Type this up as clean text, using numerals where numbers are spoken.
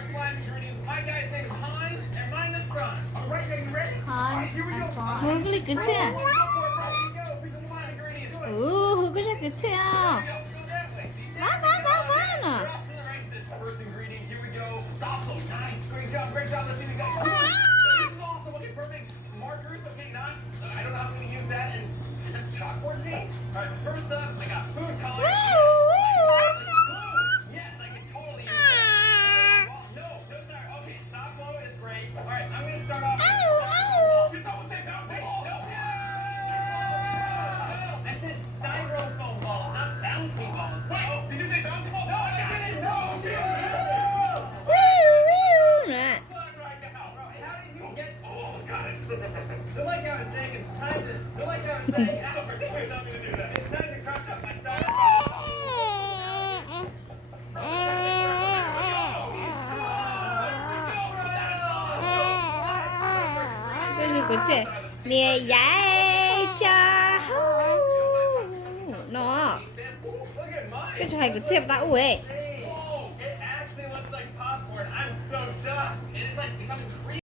our slime ingredients. My guy's name is Hans, and mine is Ron. All right, are you ready? Hans Here we go. 얼굴이 끝이야. Go for it, bro. Here you go. Pick the slime ingredients. Do it. 얼굴이 끝이야. There we go. Go that way. See, 봐. we're off to the races. First ingredient. Here we go. Sasso. Nice. Great job. Great job. Let's see what you guys do. This is awesome. Okay, perfect. Markers. Okay, not. I don't know how I'm going to use that. And chalkboard paint. All right. First up, I got food coloring. Yes, I can totally use that. No, sorry. Okay, stop blow is great. All right, I'm going to start off. You don't say bouncing ball. No. I said styrofoam balls, not bouncing balls. Wait, did you say bouncing ball? No, I didn't. No. Right. Right now. Bro, how did you get? Oh, almost got it. So like I was saying, it's time to. So like I was saying, sorry, not me to do that. It's time to crush up my 그리고 그치? 네 야자 nó cái trò hay của chép đã ủi It actually looks like popcorn. I'm so shocked. It is like becoming